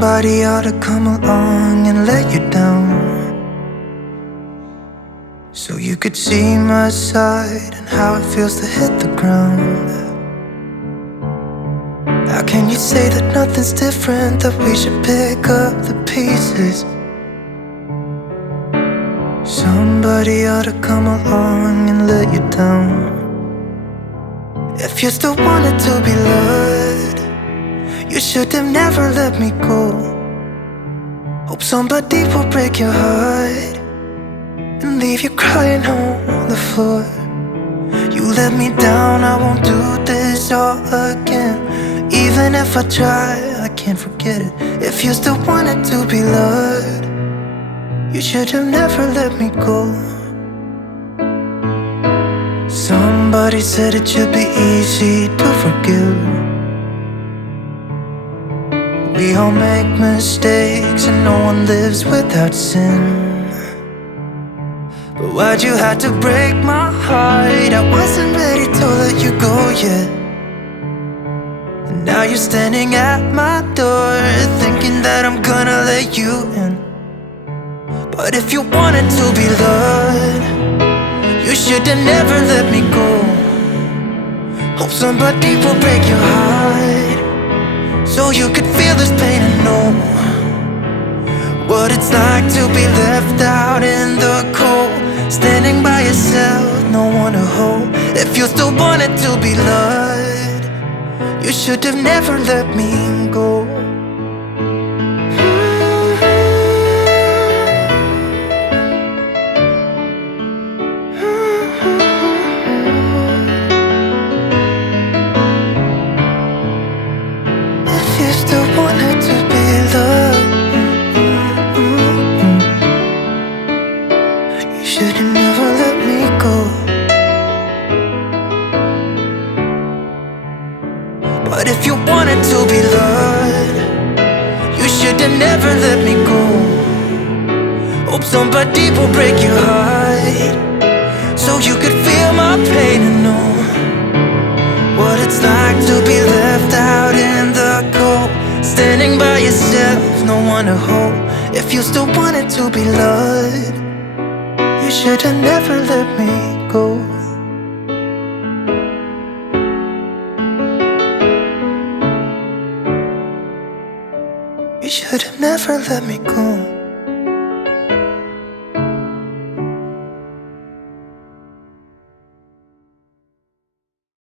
Somebody ought to come along and let you down, so you could see my side and how it feels to hit the ground. How can you say that nothing's different, that we should pick up the pieces? Somebody ought to come along and let you down. If you still wanted to be loved, you should have never let me go. Hope somebody will break your heart and leave you crying on the floor. You let me down, I won't do this all again. Even if I try, I can't forget it. If you still wanted to be loved, you should have never let me go. Somebody said it should be easy to forgive. We all make mistakes and no one lives without sin. But why'd you have to break my heart? I wasn't ready to let you go yet. And now you're standing at my door, thinking that I'm gonna let you in. But if you wanted to be loved, you should have never let me go. Hope somebody will break your heart, so you could feel this pain and know what it's like to be left out in the cold, standing by yourself, no one to hold. If you still wanted to be loved, you should have never let me go. You still wanted to be loved, you should've never let me go. But if you wanted to be loved, you should've never let me go. Hope somebody will break your heart, so you could feel my pain and know what it's like to be left out in the cold, standing by yourself, no one to hold. If you still wanted to be loved, you should have never let me go. You should have never let me go.